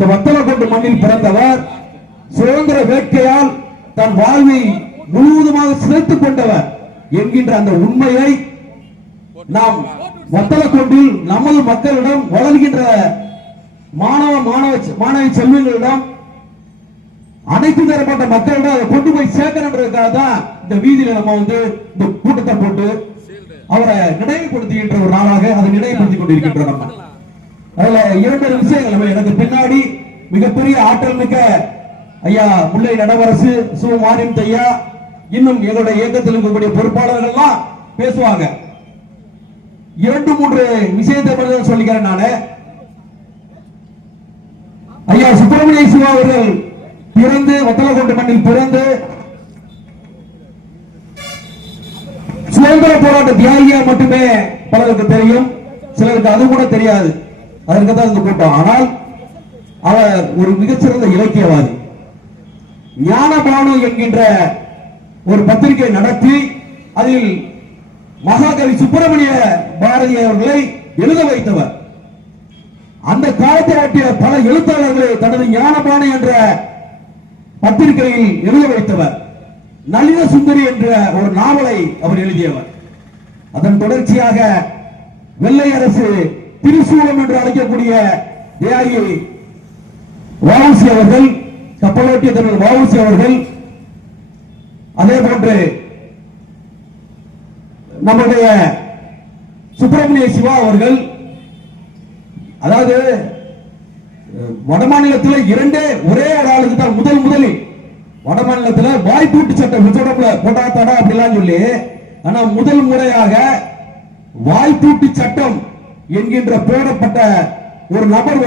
இந்த வத்தலக்குண்டு மண்ணில் பிறந்தவர். சுதந்திர வேட்கையால் தன் வாழ்வை முழுவதுமாக சிதைத்துக் கொண்டவர் என்கின்ற அந்த உண்மையை நாம் வத்தலக்குண்டில் நமது மக்களிடம் வளர்கின்ற மாணவ செல்வங்களிடம் அனைத்து தரப்பட்ட மக்களிடம் அதை கொண்டு போய் சேர்க்கணுன்றதுக்காக தான் இந்த வீதியில நம்ம இந்த கூட்டத்தை போட்டு அவரை நினைவுபடுத்துகின்ற ஒரு நாளாக அதை நினைவுபடுத்திக் கொண்டிருக்கின்றோம். நம்ம அதுல இரண்டு விஷயங்கள். எனக்கு பின்னாடி மிகப்பெரிய ஆற்றல் மிக்க ஐயா முல்லை நடவரசு, சு மாரியம் தையா, இன்னும் எங்களுடைய இயக்கத்தில் இருக்கக்கூடிய பொறுப்பாளர்கள் எல்லாம் பேசுவாங்க. 2-3 விஷயத்தை சொல்லிக்கிறேன் நானு. ஐயா சுப்பிரமணிய சிவா அவர்கள் பிறந்து வத்தலக்குண்டு மண்ணில் பிறந்து சுதந்திர போராட்ட தியாகியா மட்டுமே பலருக்கு தெரியும், சிலருக்கு அது கூட தெரியாது. அதற்கு தான் இந்த கூட்டம். ஆனால் அவர் ஒரு மிகச்சிறந்த இலக்கியவாதி. ஞானபானு என்கின்ற ஒரு பத்திரிகை நடத்தி அதில் மகாகவி சுப்பிரமணிய பாரதி அவர்களை எழுத வைத்தவர். அந்த காலத்தை ஒட்டிய பல எழுத்தாளர்களை தனது ஞானபானு என்ற பத்திரிகையில் எழுத வைத்தவர். நளின சுந்தரி என்ற ஒரு நாவலை அவர் எழுதியவர். அதன் தொடர்ச்சியாக வெள்ளை அரசு திரிசூலம் என்று அழைக்கக்கூடிய தியாகி வ.உ.சி. அவர்கள், கப்பலோட்டிய தலைவர் வ.உ.சி. அவர்கள், அதே போன்று நம்முடைய சுப்பிரமணிய சிவா அவர்கள், அதாவது வடமாநிலத்தில் இரண்டே ஒரே ஆளுக்கு தான் முதலில் வடமாநிலத்தில் வாய்ப்பூட்டு சட்டம் போட்டாத்தாடா அப்படிலாம் சொல்லி, ஆனா முதல் முறையாக வாய்ப்பூட்டு சட்டம் என்கின்ற போடப்பட்ட ஒரு நபர்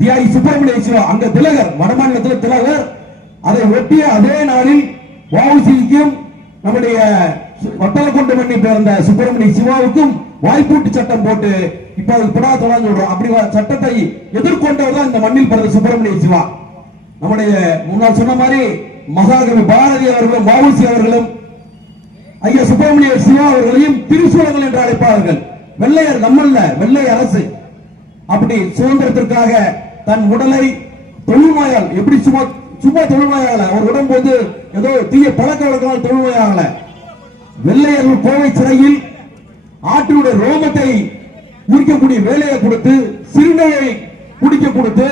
தியாகி சுப்பிரமணிய சிவா. அங்க திலகர், வடமாநிலத்தில் திலகர். அதை ஒட்டிய அதே நாளில் வ.உ.சி.க்கும் நம்முடைய வத்தலக்குண்டு மண்ணில் பிறந்த சுப்பிரமணிய சிவாவுக்கும் வாய்ப்பூட்டு சட்டம் போட்டு இப்ப அது புடாதொடா சொல்றோம். அப்படி சட்டத்தை எதிர்கொண்டவர் தான் இந்த மண்ணில் பிறந்த சுப்பிரமணிய சிவா. நம்முடைய முன்னால் சொன்ன மாதிரி மகாகவி பாரதி அவர்களும் வ.உ.சி. அவர்களும் ஐயா சுப்பிரமணிய சிவா அவர்களையும் திரிசூலங்கள் என்று அழைப்பார்கள். வெள்ளையர் நம்மல்ல, வெள்ளை அரசு. அப்படி சுதந்திரத்திற்காக தன் உடலை தொழுநோயால், எப்படி சும்மா தொழுநோயாகல, ஒரு உடம்பு ஏதோ தீய பழக்க வழக்கங்கள் தொழுநோயாகல, வெள்ளையர்கள் கோவை சிறையில் ஆற்றினுடைய ரோமத்தை உரிக்கக்கூடிய வேலையை கொடுத்து, சிறுநீரை குடிக்க கொடுத்து,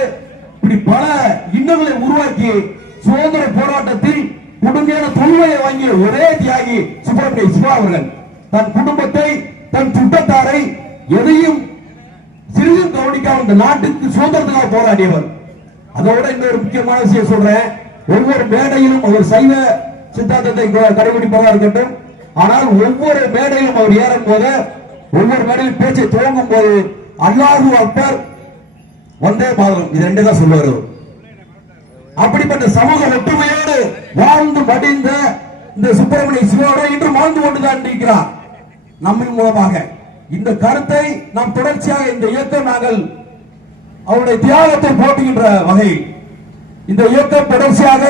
இப்படி பல இன்னங்களை உருவாக்கி சுதந்திர போராட்டத்தில் குடும்பமான தொழுவையை வாங்கிய ஒரே தியாகி சுப்பிரமணிய சிவா அவர்கள். தன் குடும்பத்தை, தன் சுற்றத்தாரை எதையும் சிறிதும் கவனிக்காமல் இந்த நாட்டுக்கு சுதந்திரத்துக்காக போராடியவர். அதோட இன்னொரு முக்கியமான விஷயம் சொல்றேன். ஒவ்வொரு மேடையிலும் அவர் சைவ சித்தாந்தத்தை கடைபிடிப்பதாக இருக்கட்டும், ஆனால் ஒவ்வொரு மேடையிலும் அவர் ஏறும் போது, ஒவ்வொரு மேடையில் பேச்சை துவங்கும் போது அல்லாஹு அக்பர், வந்தே மாதரம், இது ரெண்டு தான் சொல்லுவார். அப்படிப்பட்ட சமூக ஒற்றுமையோடு வாழ்ந்து மடிந்த இந்த சுப்பிரமணிய சிவாவோட இன்று வாழ்ந்து கொண்டுதான் இருக்கிறார். நம்மின் மூலமாக இந்த கருத்தை நாம் தொடர்ச்சியாக இந்த இயக்கம், நாங்கள் அவருடைய தியாகத்தை போட்டுகின்ற வகையில் இந்த இயக்கம் தொடர்ச்சியாக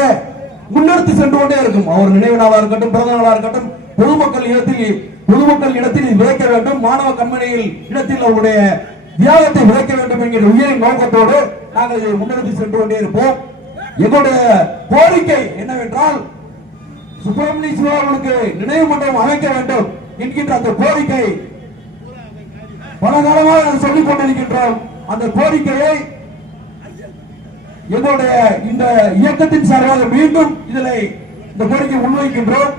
முன்னெடுத்து சென்று கொண்டே இருக்கும். அவர் நினைவு நாளாக இருக்கட்டும், பிறந்த நாளாக இருக்கட்டும், பொதுமக்கள் இடத்தில் விதைக்க வேண்டும், மாணவ கண்மணியில் இடத்தில் அவருடைய தியாகத்தை விதைக்க வேண்டும் என்கிற உயரின் நோக்கத்தோடு நாங்கள் இதை முன்னெடுத்து சென்று கொண்டே இருப்போம். எங்களுடைய கோரிக்கை என்னவென்றால், சுப்பிரமணிய சிவா அவர்களுக்கு நினைவு மண்டபம் அமைக்க வேண்டும் என்கின்ற அந்த கோரிக்கை பல காலமாக சொல்லிக் கொண்டிருக்கின்றோம். அந்த கோரிக்கையை எங்களுடைய இந்த இயக்கத்தின் சார்பாக மீண்டும் இந்த கோரிக்கை முன்வைக்கின்றோம்.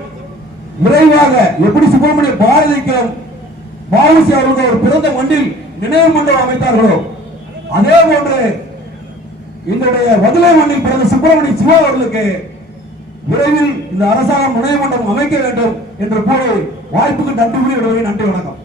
விரைவாக எப்படி சுப்பிரமணிய பாரதிக்கும் வ.உ.சி. அவர்கள் ஒரு பிறந்த மண்ணில் நினைவு மண்டபம் அமைத்தார்களோ, அதே போன்று எங்களுடைய வதுளை மண்ணில் பிறந்த சுப்பிரமணிய சிவா அவர்களுக்கு விரைவில் இந்த அரசாங்கம் நினைவு மண்டபம் அமைக்க வேண்டும் என்று கூறி வாய்ப்புக்கு நன்றி கூறி நன்றி, வணக்கம்.